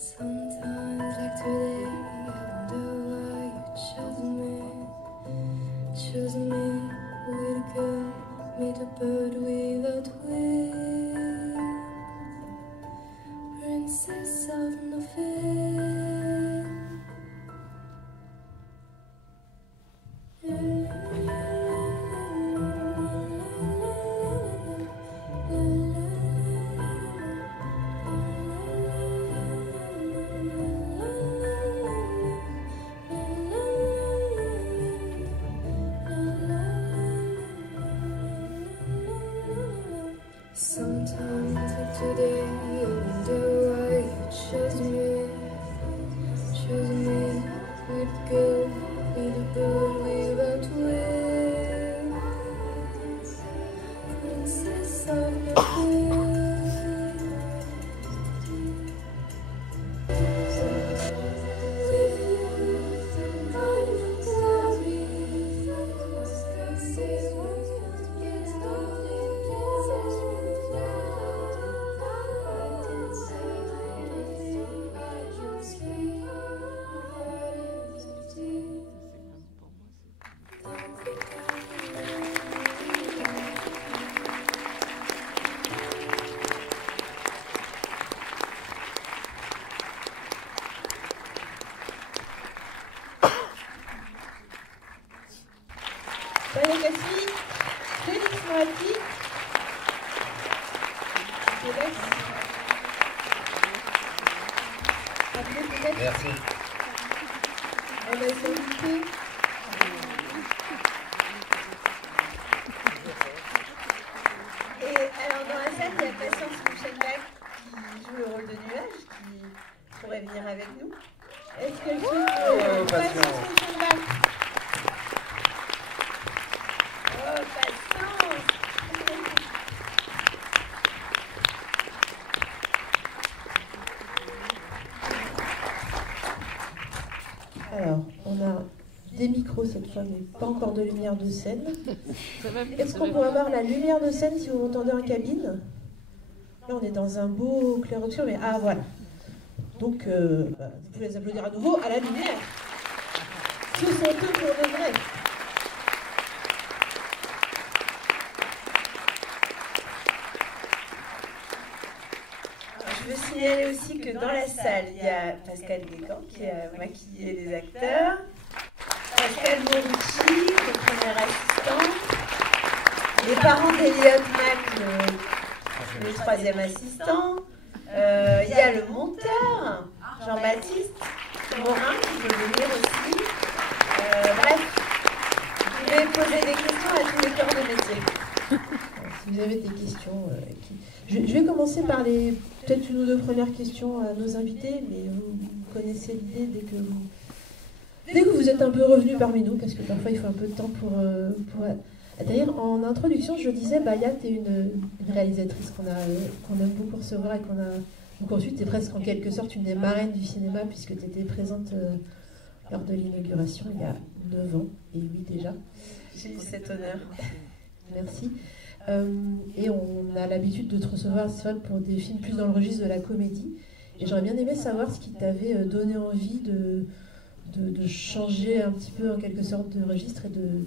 Sometimes like today, I wonder why you chose me with a girl, made a bird without wings, princess of nothing. Sometimes like today, I wonder why you chose me with a girl, with a bird without wings, princess of nothing. Daniel Gassi, Félix Moati, Merci. On a été invités. Et alors dans la salle, il y a Patience Mouchenbach qui joue le rôle de Nuage, qui pourrait venir avec nous. Est-ce que je Patience Mouchenbach? Oh, Patience! Alors, on a des micros cette fois, mais pas encore de lumière de scène. Est-ce qu'on peut avoir la lumière de scène si vous m'entendez en cabine? Là, on est dans un beau clair-obscur, mais ah voilà. Donc, vous pouvez les applaudir à nouveau à la lumière. Ce sont eux pour de vrai. Je veux signaler aussi que dans la salle, il y a Pascal Descamps qui a maquillé les acteurs, Pascal Morucci, le premier assistant, les parents d'Eliott Mac, le troisième assistant, il y a le monteur, Jean-Baptiste Morin, qui peut venir aussi. Bref, vous pouvez poser des questions à tous les corps de métier. Si vous avez des questions, je vais commencer par peut-être une ou deux premières questions à nos invités, mais vous connaissez l'idée dès que vous êtes un peu revenu parmi nous, parce que parfois il faut un peu de temps pour atterrir. En introduction, je disais, Baya, tu es une réalisatrice qu'on aime beaucoup recevoir et donc ensuite, tu es presque en quelque sorte une des marraines du cinéma, puisque tu étais présente lors de l'inauguration il y a 9 ans, et oui déjà. J'ai eu cet honneur. Merci. Et on a l'habitude de te recevoir pour des films plus dans le registre de la comédie. Et j'aurais bien aimé savoir ce qui t'avait donné envie de changer un petit peu en quelque sorte de registre et de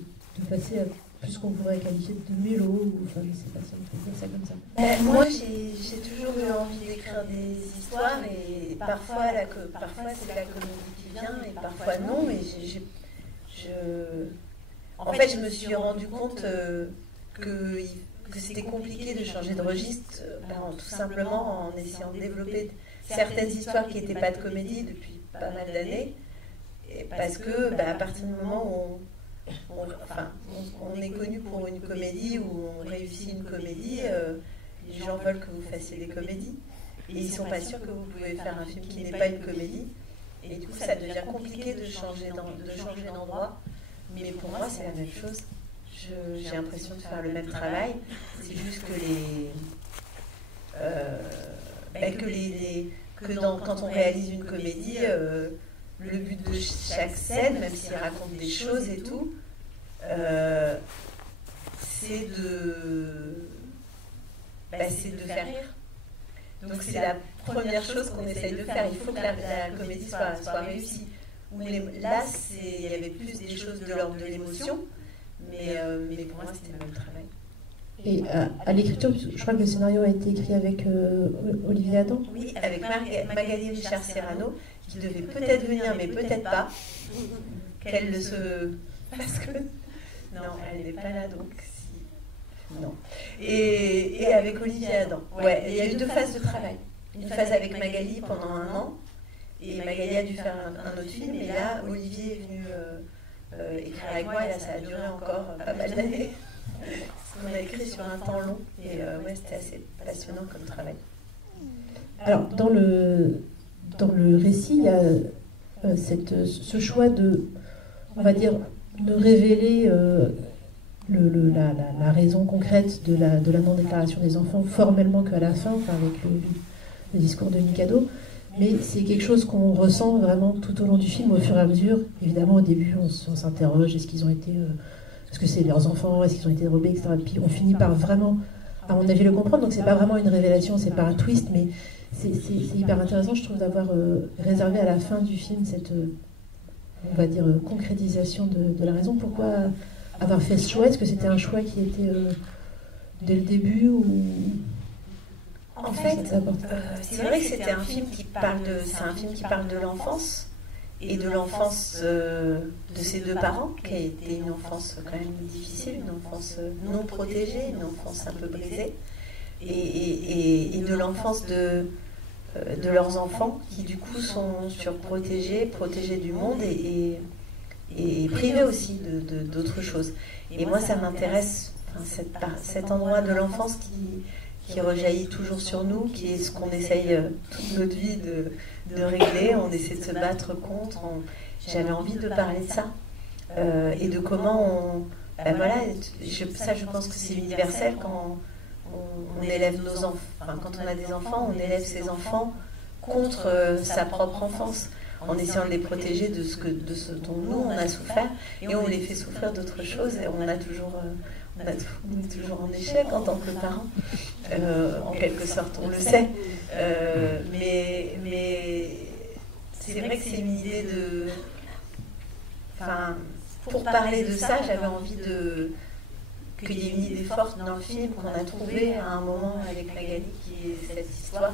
passer à plus qu'on pourrait qualifier de mélo, ou enfin je sais pas si on peut dire ça comme ça. Moi j'ai toujours eu envie d'écrire des histoires et parfois c'est la comédie qui vient et parfois non. Et en fait je me suis rendu compte que c'était compliqué de changer de registre, tout simplement en essayant de développer certaines histoires qui n'étaient pas de comédie depuis pas mal d'années, parce que à partir du moment où on est connu pour une comédie, où on réussit une comédie, les gens veulent que vous fassiez des comédies, et ils ne sont pas sûrs que vous pouvez faire un film qui n'est pas une comédie, et du coup ça devient compliqué de changer d'endroit, mais pour moi c'est la même chose. J'ai l'impression de faire le même travail, c'est juste que quand on réalise une comédie, le but de chaque scène, même s'il raconte des choses et tout, c'est de faire rire. Donc c'est la première chose qu'on essaye de faire. Il faut que la comédie soit réussie. Là, il y avait plus des choses de l'ordre de l'émotion, mais pour moi, c'était le même travail. Et à l'écriture, je crois que le scénario a été écrit avec Olivier Adam. Oui, avec Magali Richard Serrano, qui devait peut-être venir, mais peut-être pas. Qu'elle ne se... Parce que... Non, elle n'est pas là, donc si... Non. Et avec Olivier Adam. Ouais, il y a eu 2 phases de travail. Une phase avec Magali pendant 1 an, et Magali a dû faire un autre film, et là, Olivier est venu écrire avec moi, et là, ça a duré encore pas mal d'années. On a écrit sur un temps long, et ouais, c'était assez passionnant comme travail. Alors, dans le récit, il y a ce choix de, on va dire, de révéler la raison concrète de la non-déclaration des enfants formellement qu'à la fin, enfin avec le discours de Mikado. Mais c'est quelque chose qu'on ressent vraiment tout au long du film, au fur et à mesure. Évidemment, au début, on s'interroge, est-ce qu'ils ont été... est-ce que c'est leurs enfants, est-ce qu'ils ont été dérobés, etc. Et puis on finit par vraiment, à mon avis, le comprendre. Donc c'est pas vraiment une révélation, c'est pas un twist, mais c'est hyper intéressant, je trouve, d'avoir réservé à la fin du film cette, on va dire, concrétisation de la raison. Pourquoi avoir fait ce choix? Est-ce que c'était un choix qui était dès le début ou... En fait, c'est vrai que c'était un film qui parle de l'enfance et de l'enfance de ses 2 parents, qui a été une enfance quand même difficile, une enfance non protégée, une enfance un peu brisée, et de l'enfance de leurs enfants qui du coup sont surprotégés, protégés du monde et privés aussi d'autres choses. Et moi ça m'intéresse, cet endroit de l'enfance qui rejaillit toujours sur nous, qui est ce qu'on essaye toute notre vie de régler, on essaie de se battre contre. J'avais envie de parler de ça et de comment voilà, ça je pense que c'est universel quand on élève nos enfants, enfin, quand on a des enfants, on élève ses enfants contre sa propre enfance, en essayant de les protéger de ce dont nous on a souffert, et on les fait souffrir d'autres choses, et on est toujours en échec en tant que parent, en quelque sorte, on le sait. Mais c'est vrai que c'est une idée de... Enfin, pour parler de ça, j'avais envie qu'il y ait une idée forte dans le film qu'on a trouvée à un moment avec Magali, qui est cette histoire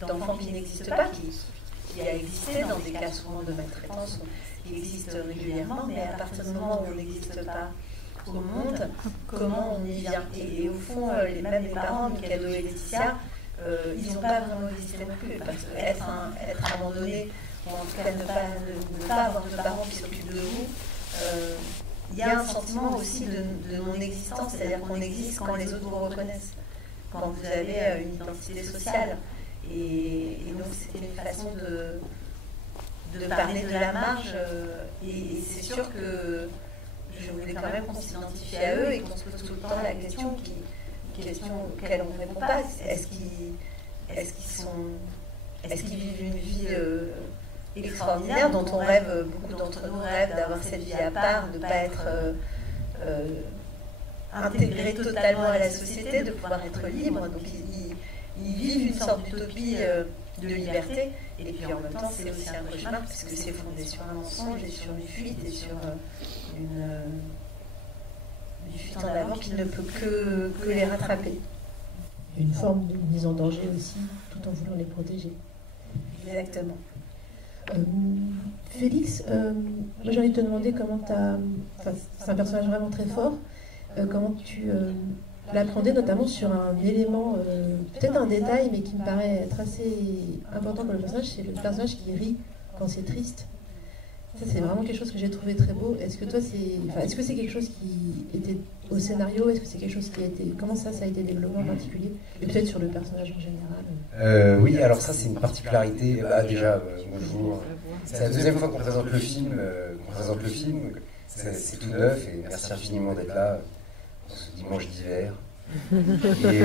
d'enfants qui n'existent pas, qui a existé dans des cas souvent de maltraitance, qui existe régulièrement, mais à partir du moment où on n'existe pas au monde, comment on y vient. Et au fond, même les parents, Mikado et Laetitia, ils n'ont pas vraiment existé non plus, parce qu'être abandonné, ou en tout cas ne pas avoir de parents qui s'occupent de vous, il y a un sentiment aussi de non-existence, c'est-à-dire qu'on existe quand les autres vous reconnaissent, quand vous avez une identité sociale. Et donc c'était une façon de parler de la marge, et c'est sûr que je voulais quand même qu'on s'identifie à eux et qu'on se pose tout le temps la question auxquelles on ne répond pas. Est-ce qu'ils vivent une vie extraordinaire dont on rêve, beaucoup d'entre nous rêvent d'avoir cette vie à part, de ne pas être intégrés totalement à la société, de pouvoir être libre. Donc ils vivent une sorte d'utopie de liberté, et puis en même temps c'est aussi un cauchemar puisque c'est fondé sur un mensonge et sur une fuite et sur une fuite en avant qui ne peut que les rattraper. Une forme de mise en danger aussi, tout en voulant les protéger. Exactement. Félix, moi j'ai envie de te demander comment c'est un personnage vraiment très fort, comment tu l'appréhendais, notamment sur un élément, peut-être un détail, mais qui me paraît être assez important pour le personnage, c'est le personnage qui rit quand c'est triste. Ça, c'est vraiment quelque chose que j'ai trouvé très beau. Est-ce que toi, est-ce que c'est quelque chose qui était au scénario? Est-ce que c'est quelque chose qui a été... Comment ça a été développé en particulier? Et peut-être sur le personnage en général. Oui, alors ça, c'est une particularité. Déjà, bonjour. C'est la deuxième fois qu'on présente le film. C'est tout neuf, et merci infiniment d'être là ce dimanche d'hiver. Et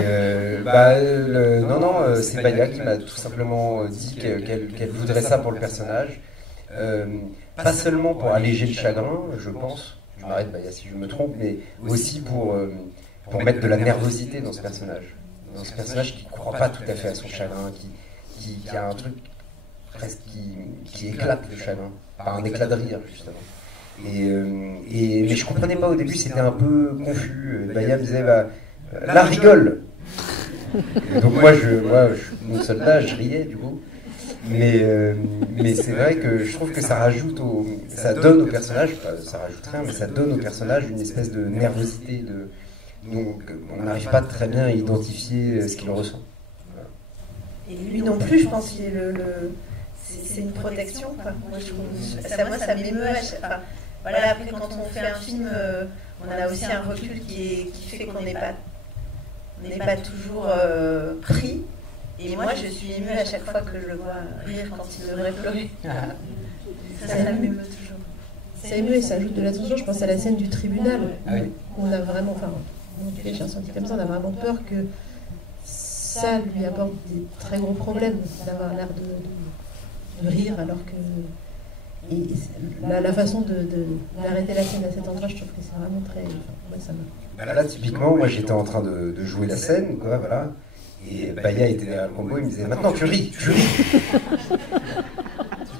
c'est Baya qui m'a tout simplement dit qu'elle voudrait ça pour le personnage. Pas seulement pour alléger le chagrin, je pense, je m'arrête Baya si je me trompe, mais aussi pour mettre de la nervosité dans ce personnage. dans ce personnage qui ne croit pas tout à fait à son chagrin, qui a un truc presque qui éclate le chagrin, par un éclat de rire justement. Mais je comprenais pas au début, c'était un peu confus. Baya me disait, bah, là rigole. Et donc moi, mon soldat, je riais du coup. Mais c'est vrai que je trouve que ça ça donne au personnage, ça rajoute rien, mais ça donne au personnage une espèce de nervosité. Donc on n'arrive pas très bien à identifier ce qu'il ressent. Voilà. Et lui non plus, je pense qu'il est c'est une protection, quoi. Moi, ça m'émeut. Enfin, voilà, après, quand on fait un film, on a aussi un recul qui fait qu'on n'est pas toujours pris. Et moi, je suis émue à chaque fois que je le vois rire quand il devrait pleurer. Ça m'émeut toujours. Ça émeut et ça ajoute de la tension. Je pense à la scène du tribunal. Oui. On a vraiment, enfin, j'ai ressenti comme ça, on a vraiment peur que ça lui apporte des très gros problèmes d'avoir l'air de rire alors que. Et la façon d'arrêter la scène à cet endroit, je trouve que c'est vraiment très. Moi, ça m'a. Là, typiquement, moi j'étais en train de jouer la scène, quoi, voilà. Et Baya était derrière le combo, il me disait maintenant tu ris.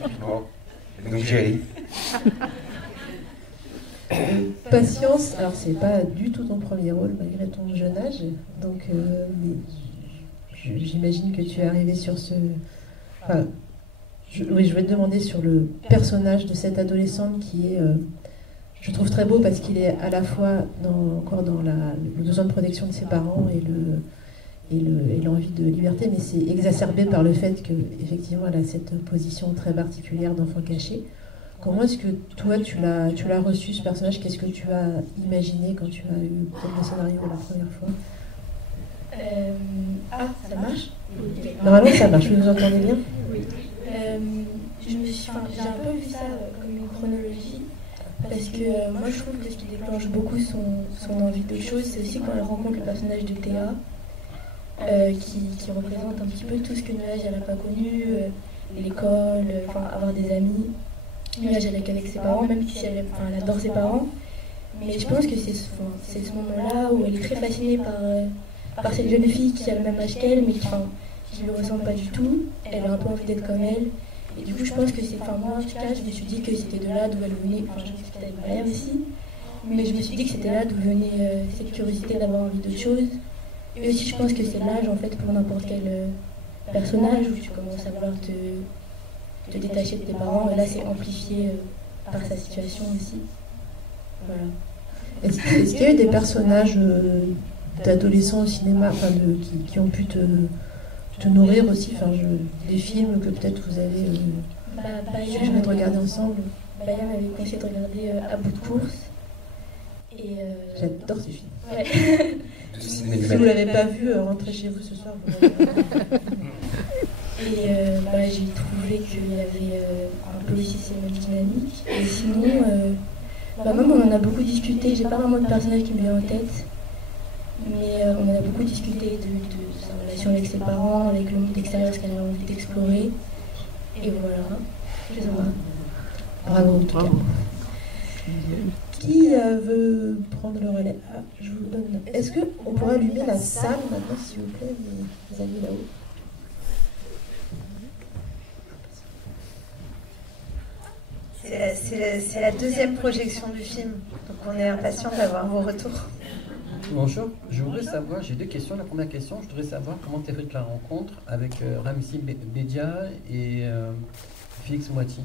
Typiquement. Donc j'ai ri. Patience, alors c'est pas du tout ton premier rôle malgré ton jeune âge, donc j'imagine que tu es arrivé sur ce. Enfin, oui, je vais te demander sur le personnage de cette adolescente qui est, je trouve très beau parce qu'il est à la fois encore dans le besoin de protection de ses parents et l'envie de liberté, mais c'est exacerbé par le fait qu'effectivement elle a cette position très particulière d'enfant caché. Comment est-ce que toi tu l'as reçu ce personnage? Qu'est-ce que tu as imaginé quand tu as eu peut-être le scénario la première fois? Ça marche? Normalement ça marche, vous entendez bien? Oui. J'ai un peu vu ça comme une chronologie, parce que moi je trouve que ce qui déclenche beaucoup son envie d'autre chose, c'est aussi quand elle rencontre le personnage de Théa, qui représente un petit peu tout ce que Nuage elle n'a pas connu, l'école, avoir des amis. Nuage elle est qu'avec ses parents, même si elle adore ses parents. Mais je pense que c'est ce moment-là où elle est très fascinée par cette jeune fille qui a le même âge qu'elle, mais qui ne le ressemble pas du tout. Elle a un peu envie d'être comme elle. Et du coup, je pense que moi en tout cas, je me suis dit que c'était de là d'où elle venait. Enfin, je discutais avec Maria aussi. Mais je me suis dit que c'était là d'où venait cette curiosité d'avoir envie d'autre chose. Et aussi, je pense que c'est l'âge en fait pour n'importe quel personnage où tu commences à vouloir te détacher de tes parents. Et là, c'est amplifié par sa situation aussi. Voilà. Est-ce qu'il y a eu des personnages d'adolescents au cinéma qui ont pu te nourrir aussi, des films que peut-être vous avez suggéré de regarder ensemble? Baya m'avait conseillé de regarder À bout de course. Et j'adore ces films. Ouais. Si vous ne l'avez pas vu, rentrez chez vous ce soir. Et j'ai trouvé qu'il y avait un peu aussi ces mêmes dynamiques. Et sinon, même on en a beaucoup discuté. J'ai pas vraiment de personnage qui me vient en tête. Mais on en a beaucoup discuté de sa relation avec ses parents, avec le monde extérieur, ce qu'elle a envie d'explorer. Et voilà, je sais pas. Bravo en tout cas. Qui veut prendre le relais? Je vous donne. Est-ce qu'on pourrait allumer la salle maintenant, s'il vous plaît, mes amis là-haut? C'est la deuxième projection du film, donc on est impatient d'avoir vos retours. Bonjour, je voudrais savoir, j'ai deux questions. La première question, je voudrais savoir comment tu as fait la rencontre avec Ramzi Bedia et Félix Moiti.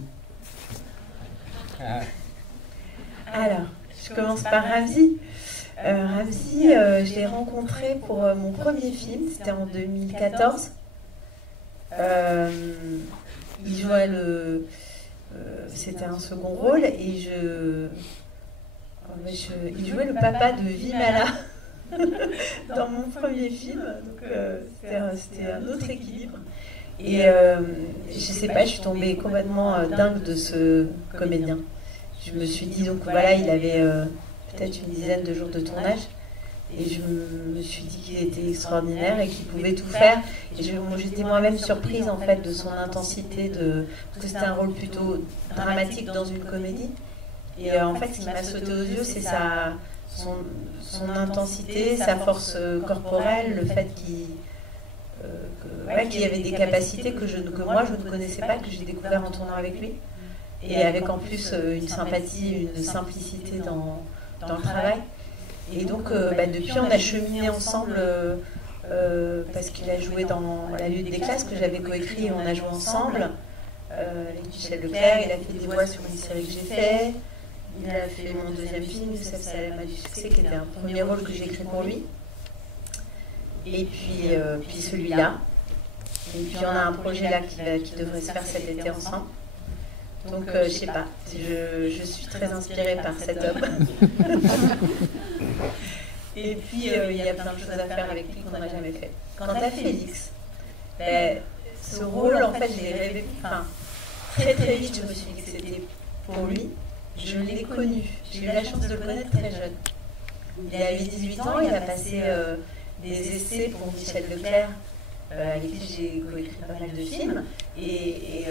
Alors, je commence par Ramzi. Ramzi, je l'ai rencontré pour mon premier film, c'était en 2014. Il jouait c'était un second rôle et il jouait le papa de Vimala dans mon premier film, donc c'était un autre équilibre. Et je sais pas, je suis tombée complètement dingue de ce comédien. Je me suis dit, donc voilà, il avait peut-être une dizaine de jours de tournage. Et je me suis dit qu'il était extraordinaire et qu'il pouvait tout faire. Et j'étais moi-même surprise en fait de son intensité, parce que c'était un rôle plutôt dramatique dans une comédie. Et en fait, ce qui m'a sauté aux yeux, c'est son intensité, sa force corporelle, le fait qu'il y avait des capacités que moi je ne connaissais pas, que j'ai découvert en tournant avec lui. Et avec en plus une sympathie, une simplicité dans le travail. Et donc depuis on a cheminé ensemble parce qu'il a joué dans La lutte des classes que j'avais coécrit et on a joué ensemble avec Michel Leclerc. Il a fait des voix sur une série que j'ai fait. Il a fait mon deuxième film, Youssef Salem a du succès, qui était un premier rôle que j'ai écrit pour lui. Et puis celui-là. Et puis on a un projet là qui devrait se faire cet été ensemble. Donc je sais pas, je suis très inspirée par cet homme. Et puis il y a plein de choses à faire avec lui qu'on n'a jamais fait. Quant à Félix, ce rôle en fait je l'ai rêvé, très très vite je me suis dit que c'était pour lui. Je l'ai connu, j'ai eu la chance de le connaître très jeune. Il avait 18 ans, il a passé des essais pour Michel Leclerc, avec qui j'ai coécrit pas mal de films, et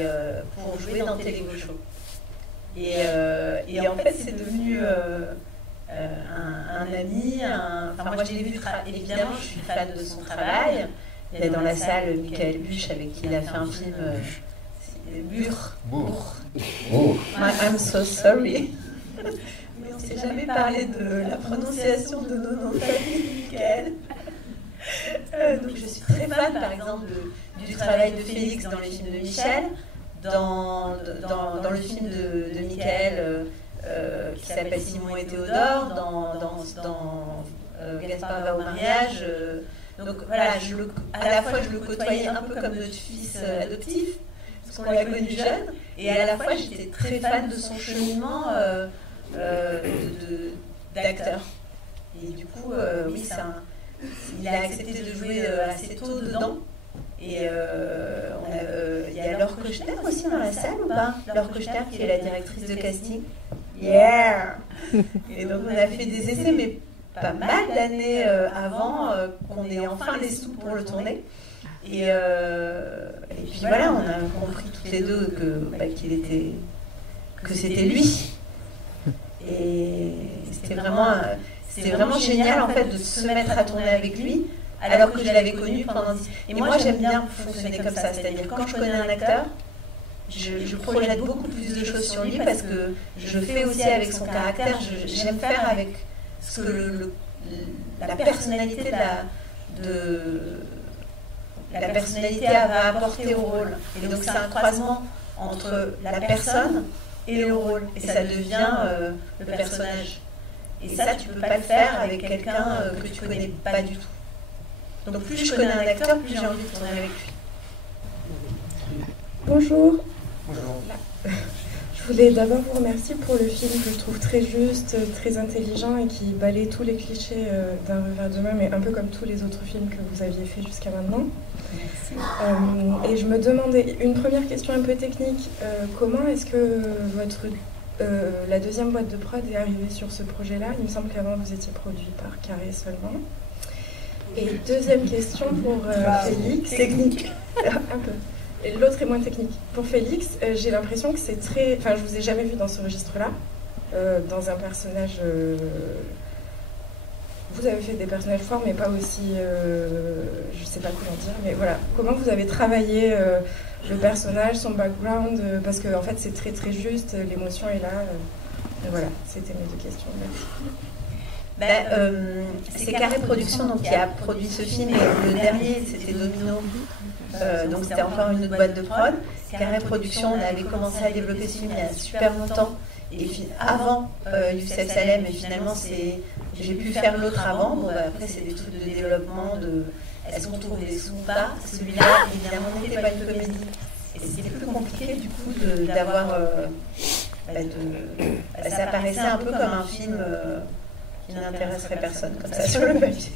pour jouer dans Télégo Show. Et en fait, c'est devenu un ami. Moi, je l'ai vu, évidemment, je suis fan de son travail. Il y a dans la salle Michael Buch, avec qui il a fait un film. Bourg. I'm so sorry. Mais on ne s'est jamais parlé de la prononciation de nos noms de famille, Michael. Donc je suis très fan, par exemple, du travail de Félix dans les films de Michel, dans le film de Michael qui s'appelle Simon et Théodore, dans Gaspard va au mariage. Donc voilà, à la fois je le côtoyais un peu comme notre fils adoptif, parce qu'on l'a connu jeune, et à la fois j'étais très fan de son cheminement d'acteur. Et du coup, oui, il a accepté de jouer assez tôt dedans. Et il y a Laure Cocheter aussi dans la salle ou pas? Laure Cocheter qui est la directrice de casting. Yeah! Et donc on a fait des essais, mais pas mal d'années avant qu'on ait enfin les sous pour le tourner. Et puis voilà, on a compris toutes les deux que c'était lui. Et c'était vraiment génial en fait de se mettre à tourner avec lui, alors que je l'avais connu pendant 10 ans. Et moi j'aime bien fonctionner comme ça, c'est-à-dire quand je connais un acteur, je projette beaucoup plus de choses sur lui parce que je fais aussi avec son caractère, j'aime faire avec ce que la personnalité la personnalité va apporter au rôle. Et donc c'est un croisement entre la personne et le rôle, et ça devient le personnage. Et ça, tu peux pas le faire avec quelqu'un que tu connais pas du tout. Donc plus je connais un acteur, plus j'ai envie de tourner avec lui. Bonjour. Bonjour. Je voulais d'abord vous remercier pour le film que je trouve très juste, très intelligent et qui balaye tous les clichés d'un revers de main, mais un peu comme tous les autres films que vous aviez fait jusqu'à maintenant. Merci. Et je me demandais, une première question un peu technique, comment est-ce que la deuxième boîte de prod est arrivée sur ce projet-là? Il me semble qu'avant vous étiez produit par Carré seulement. Et deuxième question pour Félix. Technique. Un peu. Et l'autre est moins technique. Pour Félix, j'ai l'impression que c'est très... Enfin, je vous ai jamais vu dans ce registre-là, dans un personnage... Vous avez fait des personnages forts, mais pas aussi... je sais pas comment dire, mais voilà. Comment vous avez travaillé le personnage, son background, parce qu'en fait, c'est très très juste, l'émotion est là. Et voilà, c'était mes deux questions. Merci. C'est Carré Productions donc, qui a produit ce film, et le dernier, c'était Domino. Donc c'était encore une autre boîte de prod. Carré Productions, on avait commencé à développer ce film il y a super longtemps, et puis avant Youssef Salem, et finalement j'ai pu faire l'autre avant. Bon, après c'est des trucs de développement, de est-ce qu'on trouve des sous ou pas. Celui-là évidemment n'était pas une comédie, et c'était plus compliqué du coup d'avoir ça paraissait un peu comme un film qui n'intéresserait personne comme ça sur le papier.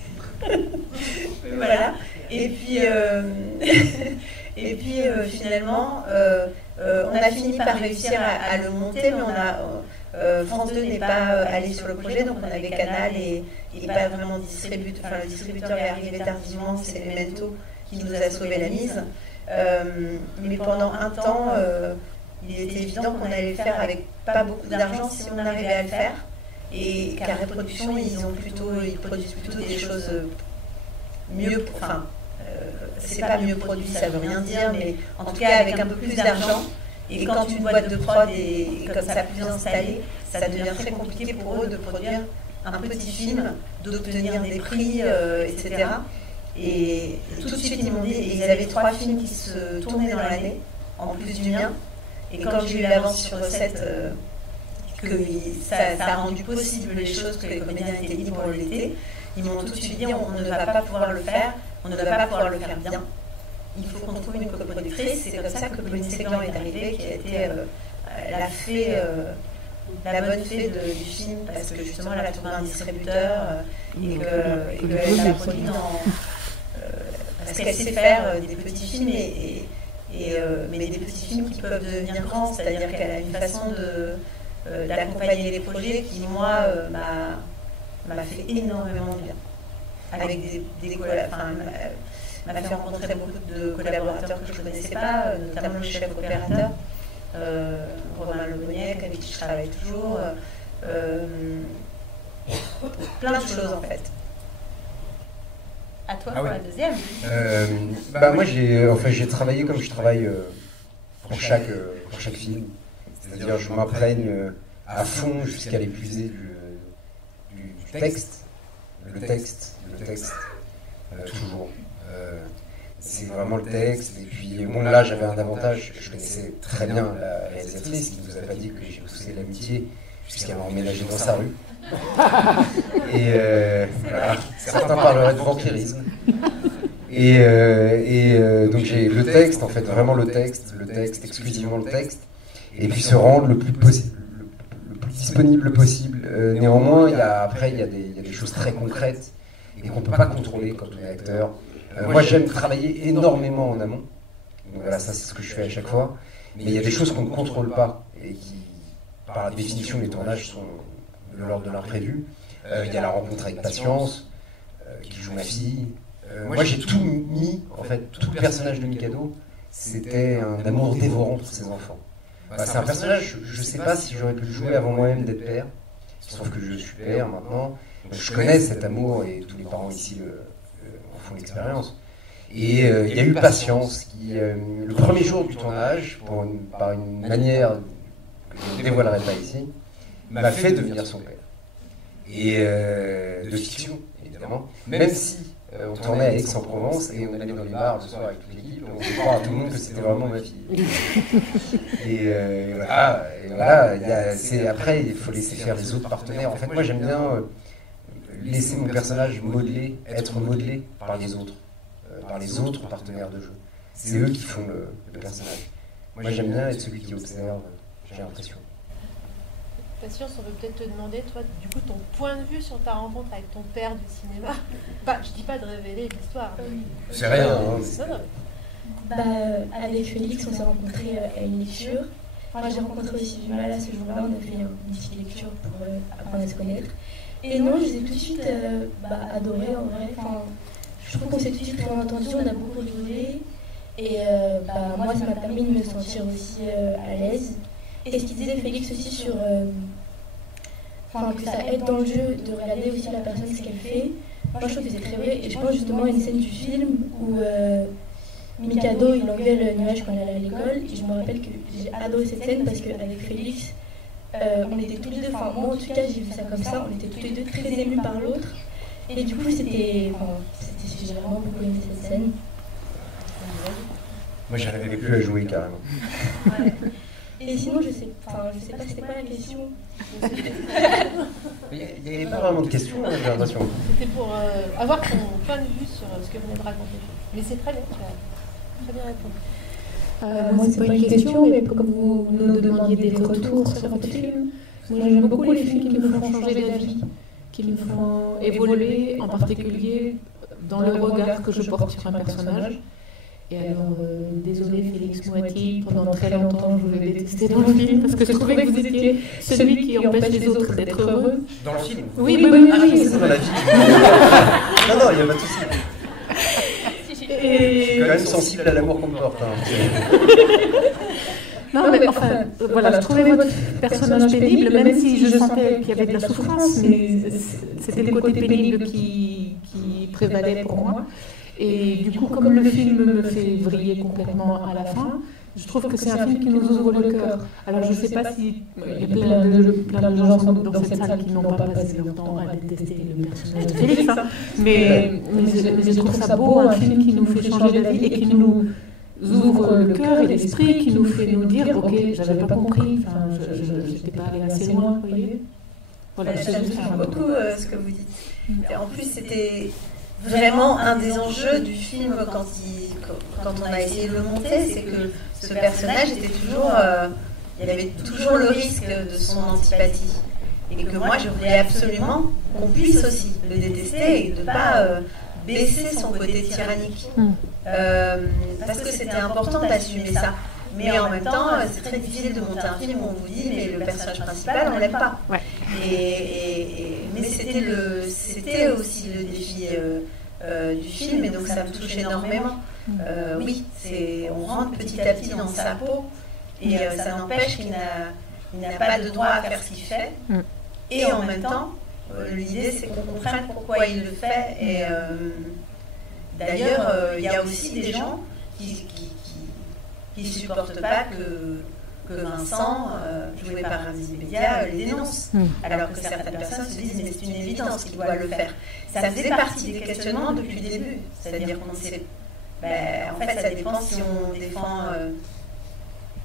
Voilà. Et puis finalement, on a fini par réussir à le monter, mais France 2 n'est pas allé sur le projet, donc on avait Canal et pas vraiment distributeur. Enfin, le distributeur est arrivé tardivement, c'est Memento qui nous a sauvé la mise. Mais pendant un temps, il était évident qu'on allait le faire avec pas beaucoup d'argent si on arrivait à le faire. et Carré Productions, ils produisent plutôt des choses mieux, enfin, c'est pas mieux produit, ça veut rien dire, mais en tout cas avec un peu plus d'argent. Et quand une boîte de prod est comme ça plus installée, ça devient très compliqué pour eux de produire un petit film, d'obtenir des prix, etc. Et tout de suite, ils m'ont dit, ils avaient 3 films qui se tournaient dans l'année, en plus du mien. Et quand j'ai eu l'avance sur recette, ça a rendu possible les choses, que les comédiens étaient libres pour l'été, ils m'ont tout de suite dit, on ne va pas pouvoir le faire, on ne va pas pouvoir le faire bien. Il faut qu'on trouve une coproductrice. C'est comme ça que Pauline Séglan est arrivée, qui a été la bonne fée du film, parce que justement elle a trouvé un distributeur et qu'elle l'a produit parce qu'elle sait faire des petits films, mais des petits films qui peuvent devenir grands, c'est-à-dire qu'elle a une façon d'accompagner les projets qui, moi, m'a fait énormément de bien. Avec m'a fait rencontrer beaucoup de collaborateurs que je ne connaissais pas, notamment le chef opérateur, Romain Leboniec, avec qui je travaille toujours. Plein de choses en fait. À toi pour la deuxième. Moi j'ai travaillé comme je travaille pour chaque film. C'est-à-dire je m'imprègne à fond jusqu'à l'épuiser du texte. Le texte, toujours. C'est vraiment le texte. Et puis bon, là j'avais un avantage, je connaissais très bien la réalisatrice qui nous a pas dit que j'ai poussé l'amitié jusqu'à m'emménager dans sa rue. Et voilà, certains parleraient de vampirisme. Et donc j'ai le texte, en fait, vraiment le texte, exclusivement le texte, et puis se rendre le plus disponible possible. Néanmoins, il y a des choses très concrètes et qu'on ne peut pas contrôler quand on est acteur. Moi, j'aime travailler énormément en amont. Donc voilà, ça c'est ce que je fais à chaque fois. Mais il y a des choses qu'on ne contrôle pas et qui, par la définition, les tournages sont de l'ordre de l'imprévu. Il y a la rencontre avec Patience, qui joue ma fille. Moi, j'ai tout mis, en fait, tout le personnage de Mikado, c'était un amour dévorant pour ses enfants. C'est un personnage, je ne sais pas si j'aurais pu le jouer avant moi-même d'être père, sauf que je suis père maintenant. Donc, je connais cet amour et tous les parents ici en font l'expérience. Et il y a eu Patience qui, le premier jour du tournage, par une manière que je ne dévoilerai pas ici, m'a fait devenir son père. Et de fiction, évidemment. Même si on tournait à Aix-en-Provence et on allait dans les bars le soir avec toute l'équipe, on faisait croire à tout le monde que c'était vraiment ma fille. Et voilà, après, il faut laisser faire les autres partenaires. En fait, moi, j'aime bien laisser mon personnage être modelé par les autres partenaires de jeu. C'est eux qui font le personnage. Moi, j'aime bien être celui qui observe, j'ai l'impression. Patience, on veut peut-être te demander, toi, du coup, ton point de vue sur ta rencontre avec ton père du cinéma. Je dis pas de révéler l'histoire. C'est rien. Avec Félix, on s'est rencontrés à une lecture. Moi, j'ai rencontré aussi Jumala ce jour-là. On a fait une petite lecture pour apprendre à se connaître. Et non, je les ai tout de suite adorés, en vrai. Enfin, je trouve qu'on s'est tout de suite très entendu, on a beaucoup rigolé. Et moi, ça m'a permis de me sentir aussi à l'aise. Et ce qu'il disait Félix aussi sur que ça aide dans le jeu de regarder aussi la personne ce qu'elle fait. Moi je trouve que c'est très vrai. Et je pense justement à une scène du film où Mikado il engueule Nuage quand elle est à l'école. Et je me rappelle que j'ai adoré cette scène parce qu'avec Félix, on était tous les deux, moi en tout cas j'ai vu ça comme ça, on était tous les deux très émus par l'autre. Et du coup j'ai vraiment beaucoup aimé cette scène. Moi j'arrivais plus à jouer carrément. Ouais. Et sinon, je sais pas, c'était quoi la question? Il n'y avait pas vraiment de questions, j'ai l'impression. C'était pour avoir ton point de vue sur ce que vous venez de raconter. Mais c'est très bien, tu as très bien répondu. Moi, c'est pas une question, mais comme vous nous demandiez des retours sur votre film, moi j'aime beaucoup les films qui me font changer d'avis, qui me font évoluer, en particulier dans le regard que je porte sur un personnage. Et alors, désolé Félix Moati, pendant très longtemps je vous ai détesté dans le film parce que je trouvais que vous étiez celui qui empêche les autres d'être heureux. Dans le film? Oui. C'est dans la vie. Non, il n'y a pas de souci. Je suis quand même sensible à l'amour qu'on me porte. Non, mais enfin, voilà, je trouvais votre personnage pénible, même si je sentais qu'il y avait de la souffrance, mais c'était le côté pénible qui prévalait pour moi. Et du coup, comme le film me fait vriller complètement à la fin, je trouve que c'est un film qui nous ouvre le cœur. Alors, je ne sais pas si il y a plein de gens sans doute dans cette salle qui n'ont pas passé leur temps à détester le personnage de Félix, hein. Mais je trouve ça beau, un film qui nous fait changer d'avis et qui nous ouvre le cœur et l'esprit, qui nous fait nous dire, ok, j'avais pas compris, enfin, je n'étais pas allé assez loin, vous voyez. Voilà, J'aime beaucoup ce que vous dites. Et en plus, c'était vraiment un des enjeux du film quand on a essayé de le monter, c'est que ce personnage était toujours, il y avait toujours le risque de son antipathie, et que moi je voulais absolument qu'on puisse aussi le détester et de ne pas baisser son côté tyrannique, parce que c'était important d'assumer ça. Mais en même temps, c'est très difficile de monter un film où on vous dit mais le personnage principal on l'aime pas. Ouais. Mais c'était aussi le défi du film, et donc ça me touche énormément. Oui, on rentre petit à petit dans sa peau, et ça n'empêche qu'il n'a pas de droit à faire ce qu'il fait. Et en même temps, l'idée c'est qu'on comprenne pourquoi il le fait. Et d'ailleurs, il y a aussi des gens qui supportent pas que Vincent, joué par Ramzy Bedia, les dénonce. Alors que certaines personnes se disent mais c'est une évidence qu'il doit le faire. Ça faisait partie des questionnements depuis le début. C'est-à-dire qu'on sait, en fait ça dépend si on défend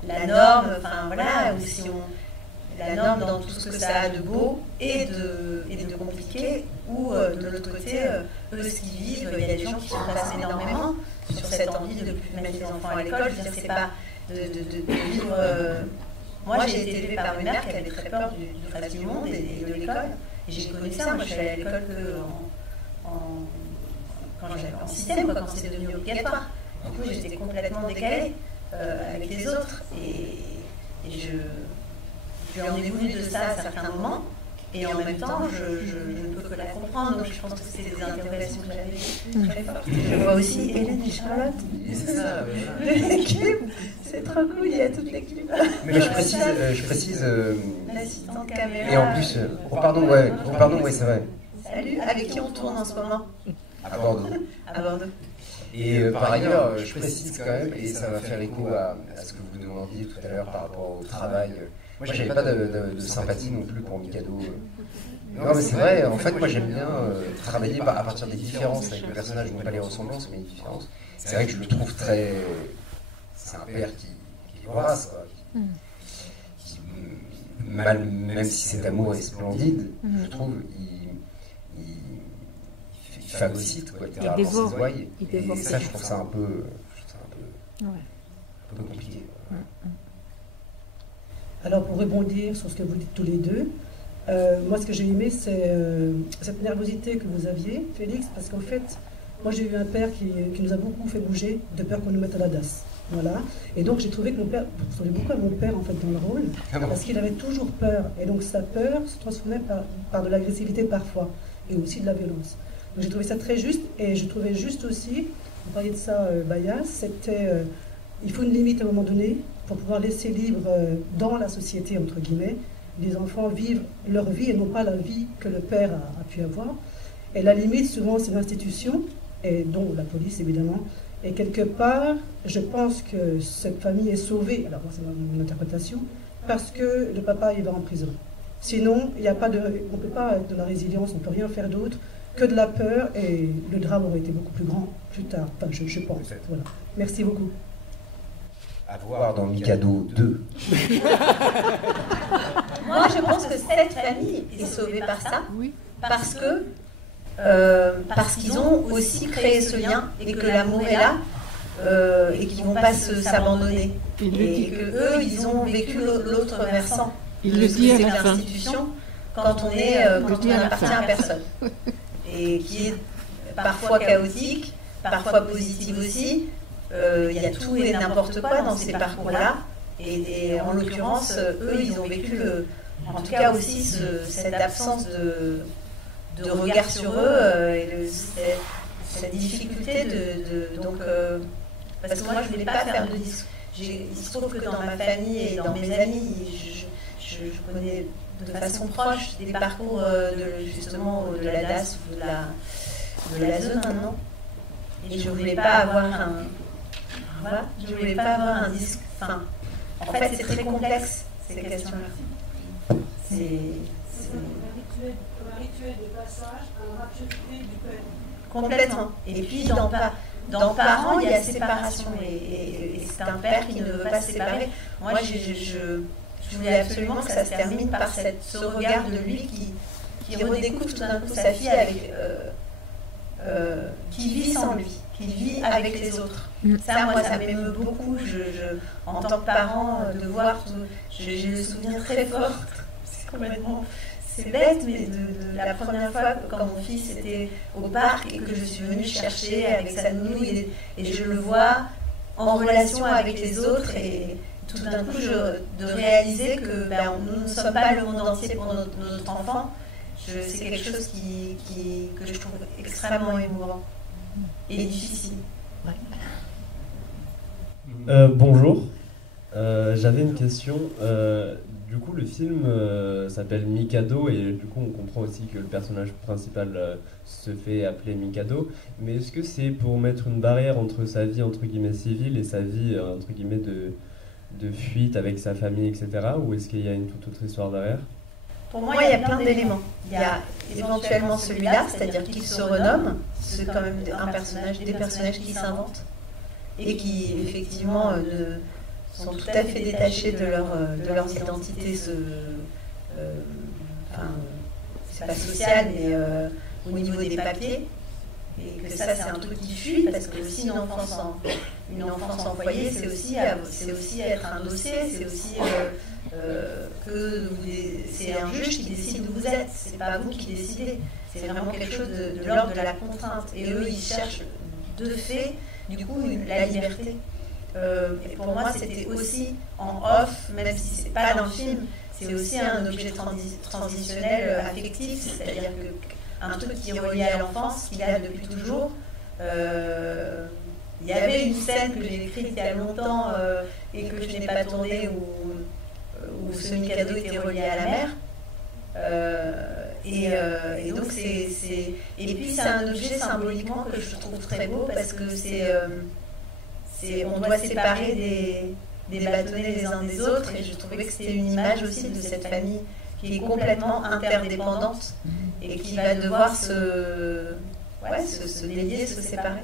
la norme, enfin voilà, ou si la norme dans tout ce que ça a de beau et de compliqué, ou de l'autre côté, eux ce qu'ils vivent, il y a des gens qui sont passés énormément sur cette envie de ne plus mettre les enfants à l'école. Je veux dire, c'est pas de vivre. Moi, j'ai été élevée par une mère qui avait très peur du reste du monde et de l'école. Et j'ai connu ça. Moi, je suis allée à l'école quand j'avais en système, quand c'était devenu obligatoire. Du coup, j'étais complètement décalée avec les autres. Et je lui en ai voulu de ça à certains moments. Et en même temps, je ne peux que la comprendre. Donc, je pense que c'est des interrogations que j'avais très fortes. Je vois aussi Hélène et Charlotte. C'est ça. L'équipe, c'est trop cool, il y a toute l'équipe. Mais je précise. L'assistante caméra. Et en plus, pardon, ouais, c'est vrai. Salut, avec qui on tourne en ce moment? À Bordeaux. À Bordeaux. Et par ailleurs, je précise quand même, et ça va faire écho à ce que vous demandiez tout à l'heure par rapport au travail. Moi, j'avais pas de sympathie non plus pour Mikado. Non, mais c'est vrai, en fait, moi j'aime bien travailler à partir des différences avec le personnage, non pas les ressemblances, mais les différences. C'est vrai que je le trouve très. C'est un père qui est vorace, quoi. Même si cet amour est splendide, je trouve, il phagocyte, quoi, littéralement ses ouailles. Et ça, je trouve ça un peu compliqué. Alors, pour rebondir sur ce que vous dites tous les deux, moi, ce que j'ai aimé, c'est cette nervosité que vous aviez, Félix, parce qu'en fait, moi, j'ai eu un père qui nous a beaucoup fait bouger, de peur qu'on nous mette à la DAS. Voilà. Et donc, j'ai trouvé que mon père ressemblait beaucoup à mon père, en fait, dans le rôle, parce qu'il avait toujours peur. Et donc, sa peur se transformait par de l'agressivité parfois, et aussi de la violence. Donc, j'ai trouvé ça très juste, et je trouvais juste aussi, vous parliez de ça, Bayas, c'était, il faut une limite à un moment donné, pour pouvoir laisser libre dans la société, entre guillemets, les enfants vivent leur vie et non pas la vie que le père a pu avoir. Et la limite, souvent, c'est l'institution, et dont la police, évidemment. Et quelque part, je pense que cette famille est sauvée, alors moi, c'est mon interprétation, parce que le papa, il va en prison. Sinon, il n'y a pas on ne peut pas être de la résilience, on ne peut rien faire d'autre que de la peur, et le drame aurait été beaucoup plus grand plus tard. Enfin, je pense. Voilà. Merci beaucoup. À voir dans Mikado 2. Moi, je pense que cette famille est sauvée par ça, parce qu'ils ont aussi créé ce lien, et que l'amour est là, et qu'ils ne vont pas s'abandonner. Et que eux, ils ont vécu l'autre versant. Il le dit à la fin. L'institution, quand on n'appartient à personne. Et qui est parfois chaotique, parfois positive aussi. Il y a tout et n'importe quoi dans ces parcours-là. Et en l'occurrence, eux, ils ont vécu, en tout cas aussi, cette absence de regard sur eux, et cette difficulté donc, parce que moi, je ne voulais pas faire de discours. il se trouve que dans ma famille et dans mes amis, je connais de façon proche des parcours justement de la DAS ou de la zone maintenant. Et je voulais pas avoir je voulais pas avoir un disque. Enfin, en fait, c'est très complexe ces questions-là. C'est un rituel de passage à la maturité du père. Complètement. Et puis dans parents, il y a séparation et c'est un père qui ne veut pas se séparer. Moi, je voulais absolument que ça se termine par ce regard de lui qui redécouvre tout d'un coup sa fille avec qui vit sans lui, qui vit avec les autres. Ça, moi, ça m'émeut beaucoup. En tant que parent, de voir j'ai le souvenir très fort. C'est complètement... C'est bête, mais de la première fois quand mon fils était au parc et que je suis venue chercher avec sa nouille et je le vois en relation avec les autres et tout d'un coup de réaliser que nous ne sommes pas le monde entier pour notre enfant, c'est quelque chose que je trouve extrêmement émouvant et difficile. Bonjour, j'avais une question. Du coup, le film s'appelle Mikado et du coup, on comprend aussi que le personnage principal se fait appeler Mikado. Mais est-ce que c'est pour mettre une barrière entre sa vie entre guillemets civile et sa vie entre guillemets de fuite avec sa famille, etc. Ou est-ce qu'il y a une toute autre histoire derrière? Pour moi, il y a plein d'éléments. Il y a éventuellement celui-là, c'est-à-dire qu'il se renomme. C'est quand même des personnages qui s'inventent et qui effectivement sont tout à fait détachés de leurs identités, c'est pas social, mais au niveau des papiers, et que ça c'est un truc qui fuit, parce que aussi une enfance en foyer, c'est aussi être un dossier, c'est aussi que c'est un juge qui décide où vous êtes, c'est pas vous qui décidez, c'est vraiment quelque chose de l'ordre de la contrainte, et eux ils cherchent de fait, du coup, la liberté. Et pour moi, c'était aussi en off, même si c'est pas dans le film, c'est aussi un objet transitionnel affectif, c'est-à-dire qu'un truc qui est relié à l'enfance, qu'il a depuis toujours. Il y avait une scène que j'ai écrite il y a longtemps et que je n'ai pas tournée où ce Mikado était relié à la mer. Et donc et puis c'est un objet symboliquement que je trouve très beau parce que on doit séparer des bâtonnets les uns des autres et je trouvais que c'était une image aussi de cette famille qui est complètement interdépendante et qui va devoir se délier, se séparer.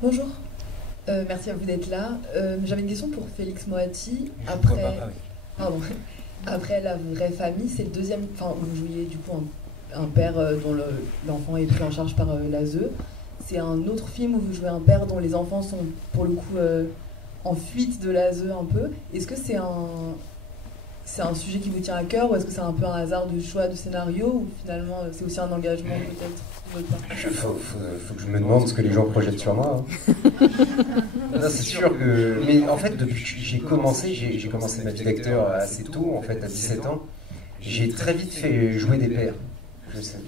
Bonjour, merci à vous d'être là. J'avais une question pour Félix Moati. Après La Vraie Famille, c'est le deuxième, enfin vous jouiez du coup un père dont l'enfant est pris en charge par l'ASE. C'est un autre film où vous jouez un père dont les enfants sont pour le coup en fuite de l'ASE un peu. Est-ce que c'est un sujet qui vous tient à cœur ou est-ce que c'est un peu un hasard de choix de scénario ou finalement c'est aussi un engagement peut-être de votre part? Faut que je me demande ce que les gens projettent sur moi. Non, c'est sûr que... Mais en fait, depuis que j'ai commencé ma vie d'acteur assez tôt, en fait, à 17 ans. J'ai très vite fait jouer des pères. Je sais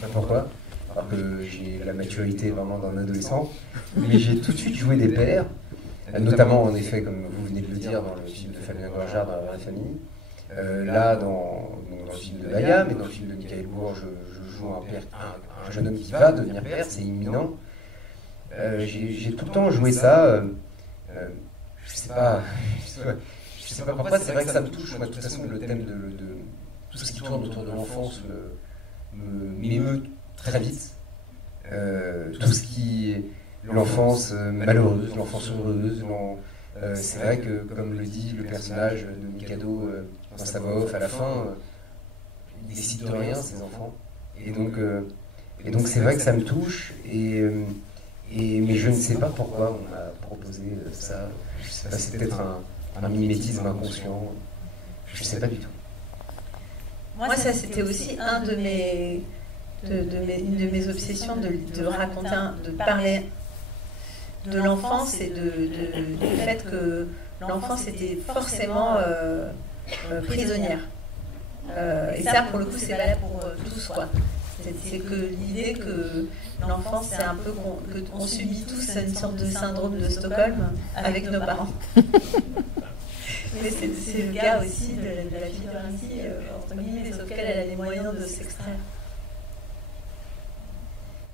pas pourquoi. Alors que j'ai la maturité vraiment d'un adolescent, mais j'ai tout de suite joué des pères, notamment en effet, comme vous venez de le dire, dans le film de Fabien Gorjard, dans La Vraie Famille. Là, dans le film de Laïa, mais dans le film de Michael Bourg, je joue un père, un jeune homme qui va devenir père, c'est imminent. J'ai tout le temps joué ça. Je sais pas pourquoi, c'est vrai que ça me touche. Moi, de toute façon, le thème de tout ce qui tourne autour de l'enfance m'émeut très vite. Tout ce qui est l'enfance malheureuse, l'enfance heureuse, c'est vrai que, comme le dit le personnage de Mikado dans sa voix off à la fin, ils décident de rien, ces enfants. Et donc c'est vrai que ça me touche, mais je ne sais pas pourquoi on m'a proposé ça. Je sais pas, c'est peut-être un mimétisme inconscient. Je ne sais pas du tout. Moi, ça, c'était aussi une de mes obsessions de raconter, de parler de l'enfance et du fait que l'enfance était forcément prisonnière. Et ça, pour le coup, c'est valable pour tous, quoi. C'est que l'idée que l'enfance, c'est un peu qu'on subit tous une sorte de syndrome de Stockholm avec nos parents. Mais c'est le cas aussi de la fille de Ramsey, entre guillemets, sauf qu'elle a les moyens de s'extraire.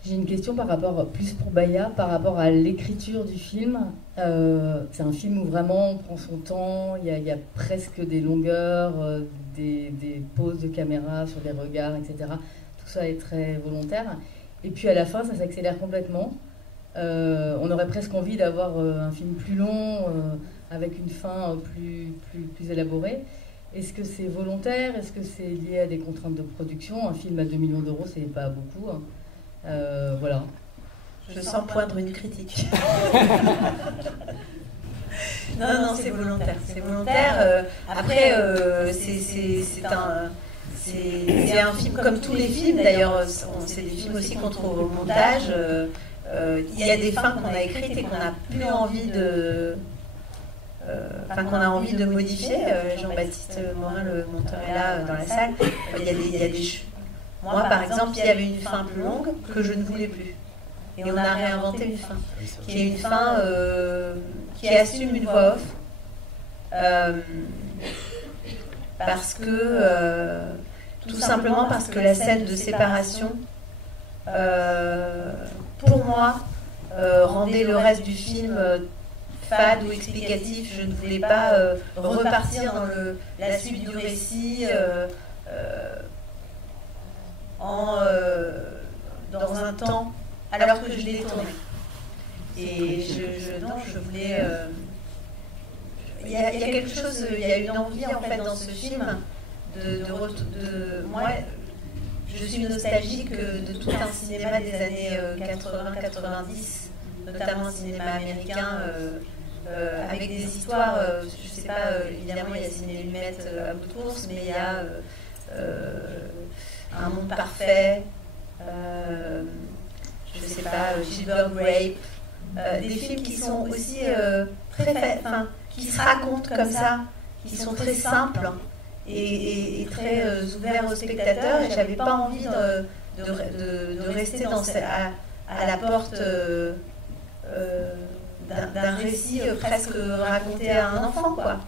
J'ai une question par rapport, plus pour Baya, par rapport à l'écriture du film. C'est un film où vraiment on prend son temps, il y a presque des longueurs, des pauses de caméra sur des regards, etc. Tout ça est très volontaire. Et puis à la fin, ça s'accélère complètement. On aurait presque envie d'avoir un film plus long, avec une fin plus élaborée. Est-ce que c'est volontaire? Est-ce que c'est lié à des contraintes de production? Un film à 2 millions d'euros, c'est pas beaucoup. Voilà. Je sens poindre une critique. Non, c'est volontaire. C'est volontaire. Après, c'est un film comme tous les films. D'ailleurs, c'est des films aussi qu'on trouve au montage. Il y a des fins qu'on a écrites et qu'on n'a plus envie de... qu'on a envie de modifier. Jean-Baptiste Morin, le monteur, est là dans la salle. Il y a des Moi, par exemple, il y avait une fin plus longue que je ne voulais plus. Et on a réinventé une fin, qui est une fin qui assume une voix off. Parce que, tout simplement parce que la scène de séparation, pour moi, rendait le reste du film fade ou explicatif. Je ne voulais pas repartir dans la suite du récit dans un temps alors que je l'ai tourné. Et je voulais... Il y a quelque chose, il y a une envie en fait dans ce film moi, je suis nostalgique de tout un cinéma des années 80-90, notamment un cinéma américain, avec des histoires, je sais pas, évidemment il y a Ciné Lumet à bout de course, mais il y a Un monde parfait, je sais pas, Gilbert Grape, des films qui sont aussi qui se racontent comme ça, qui sont très simples et très ouverts aux spectateurs. Et j'avais pas envie de rester à la porte d'un récit presque raconté à un enfant, quoi.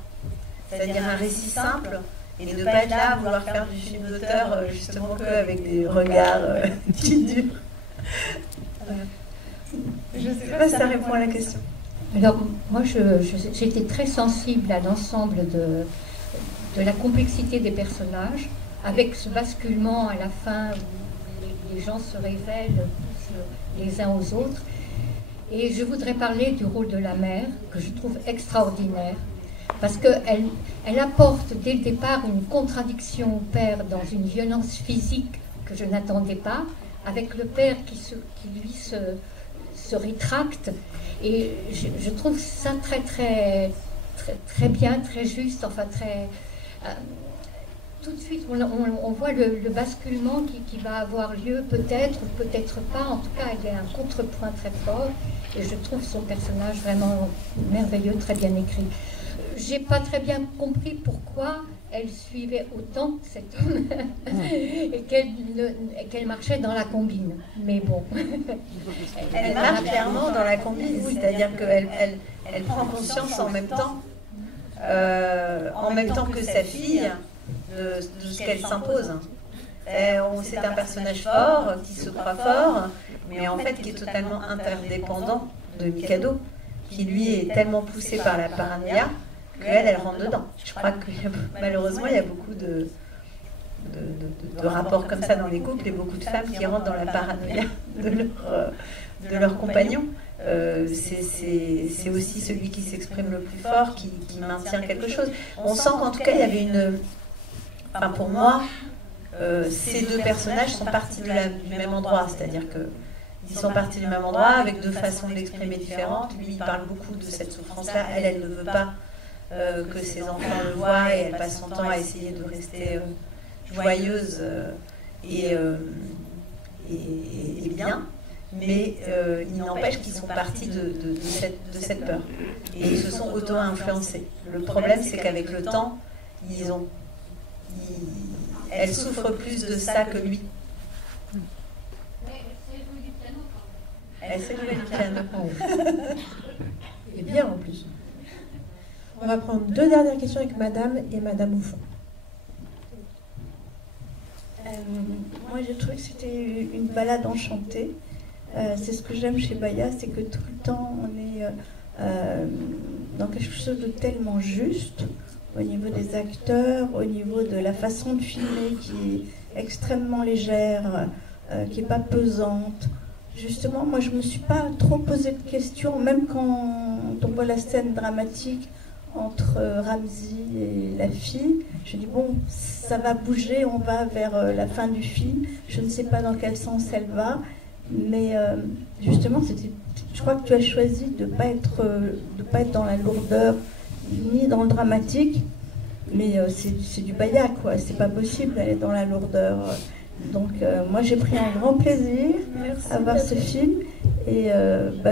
C'est-à-dire un récit simple. Et de ne pas être là à vouloir faire du film d'auteur justement qu'avec des regards qui durent. Je ne sais pas si ça répond à la question. Alors, moi, j'ai été très sensible à l'ensemble de la complexité des personnages, avec ce basculement à la fin où les gens se révèlent les uns aux autres. Et je voudrais parler du rôle de la mère, que je trouve extraordinaire, parce qu'elle apporte dès le départ une contradiction au père dans une violence physique que je n'attendais pas, avec le père qui lui se rétracte. Et je trouve ça très, très, très, très bien, très juste, enfin très... tout de suite, on voit le basculement qui va avoir lieu, peut-être ou peut-être pas. En tout cas, il y a un contrepoint très fort. Et je trouve son personnage vraiment merveilleux, très bien écrit. J'ai pas très bien compris pourquoi elle suivait autant cet homme et qu'elle marchait dans la combine. Mais bon. Elle marche clairement dans la combine, c'est-à-dire qu'elle prend conscience en même temps que sa fille de ce qu'elle s'impose. C'est un personnage fort, qui se croit fort, mais en fait qui est totalement interdépendant de Mikado, qui lui est tellement poussé par la paranoïa qu'elle rentre dedans. Je crois que malheureusement il y a beaucoup de rapports comme ça dans les couples et beaucoup de femmes qui rentrent dans la paranoïa de leur compagnon. C'est aussi celui qui s'exprime le plus fort, qui maintient quelque chose. On sent qu'en tout cas il y avait une... Enfin pour moi, ces deux personnages sont partis du même endroit, c'est-à-dire qu'ils sont partis du même endroit avec deux façons de l'exprimer différentes. Lui il parle beaucoup de cette souffrance-là, elle ne veut pas que ses enfants le voient et elle passe son temps à essayer de rester joyeuse et bien, mais il n'empêche qu'ils sont partis de cette peur et ils se sont auto-influencés. Le problème c'est qu'avec le temps elle souffre plus de ça que lui. Elle sait jouer du piano. Et bien en plus. On va prendre 2 dernières questions avec Madame et Madame au fond. Moi, j'ai trouvé que c'était une balade enchantée. C'est ce que j'aime chez Baya, c'est que tout le temps, on est dans quelque chose de tellement juste, au niveau des acteurs, au niveau de la façon de filmer qui est extrêmement légère, qui n'est pas pesante. Justement, moi, je ne me suis pas trop posé de questions, même quand on voit la scène dramatique entre Ramzy et la fille. Je dis, bon, ça va bouger, on va vers la fin du film. Je ne sais pas dans quel sens elle va, mais justement, je crois que tu as choisi de ne pas être dans la lourdeur, ni dans le dramatique, mais c'est du Baya, quoi. C'est pas possible d'aller dans la lourdeur. Donc moi j'ai pris un grand plaisir à voir ce film et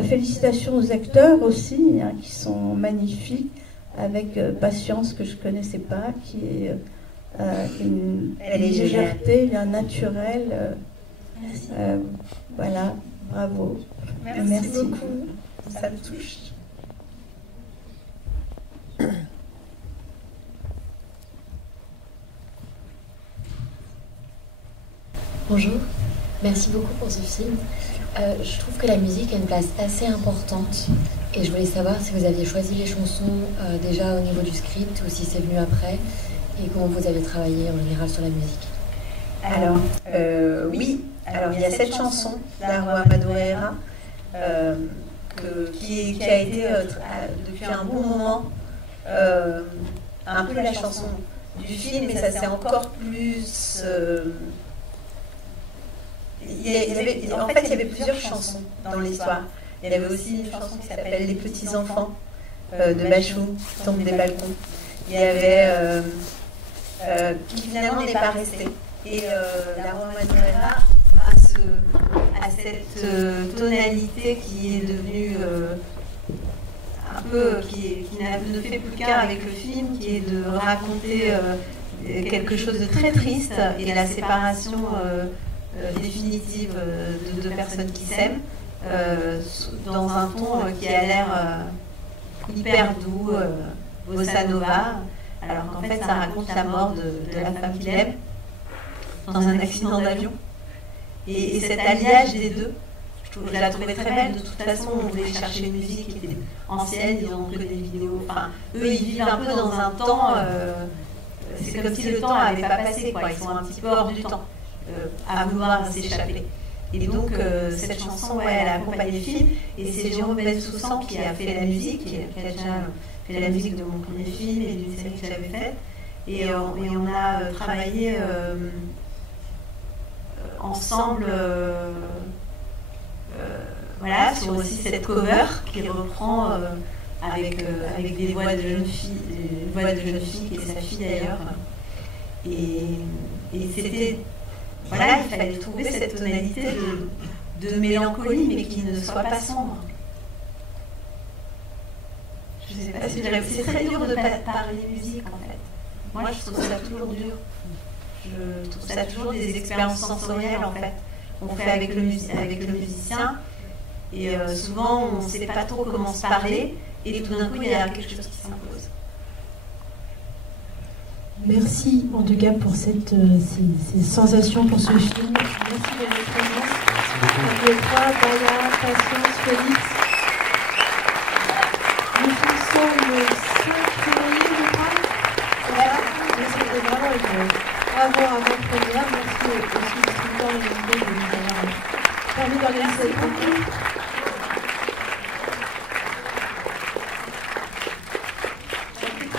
félicitations aux acteurs aussi hein, qui sont magnifiques avec Patience que je connaissais pas qui est une légèreté, un naturel. Voilà, bravo. Merci beaucoup. Ça me touche. Bonjour, merci beaucoup pour ce film. Je trouve que la musique a une place assez importante et je voulais savoir si vous aviez choisi les chansons déjà au niveau du script ou si c'est venu après et comment vous avez travaillé en général sur la musique. Alors, oui, alors il y a cette chanson d'Arwa Madureira qui a été depuis un bon moment un peu la chanson du film, mais ça c'est encore plus... en fait, il y avait plusieurs chansons dans l'histoire. Il y avait aussi une chanson qui s'appelle Les petits enfants de Bachou, qui tombent des balcons. Il y avait qui finalement n'est pas resté. Et Arwa Madureira a cette tonalité qui est devenue un peu, qui ne fait plus qu'un avec le film, qui est de raconter quelque chose de très triste et la séparation définitive de deux personnes qui s'aiment dans un ton qui a l'air hyper doux, bossa nova, alors qu'en fait ça raconte la mort de la femme qu'il aime dans un accident d'avion. Et cet alliage des deux, je la trouvais très belle. De toute façon, on voulait chercher une musique qui était ancienne, ils n'ont que des vidéos. Enfin, eux, ils vivent un peu dans un temps. C'est comme si le temps n'avait pas passé, quoi. Ils sont un petit peu hors du temps, à vouloir s'échapper. Et donc, cette chanson, ouais, elle a accompagné le film. Et c'est Jérôme Bensoussan qui a fait la musique, qui a déjà fait la musique de mon premier film et d'une série que j'avais faite. Et on a travaillé ensemble. Voilà, sur aussi cette cover qui reprend avec des voix de jeunes filles, qui était sa fille d'ailleurs. Et c'était, voilà, il fallait trouver cette tonalité de mélancolie, mais qui ne soit pas sombre. Je sais pas si c'est très dur de parler musique en fait. Moi, je trouve ça toujours dur. Je trouve ça toujours des expériences sensorielles en fait. On fait avec le musicien. Et souvent, on ne sait pas trop comment se parler, et tout d'un coup, il y a quelque chose qui s'impose. Merci en tout cas pour ces sensations pour ce film. Merci de votre présence. Les trois, Baya, Patience, Félix. Nous sommes 5 février, je crois. Voilà. C'était vraiment une avant-première. Merci aussi au distributeur de l'idée de nous avoir permis d'organiser cette rencontre.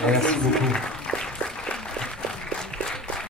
Merci beaucoup.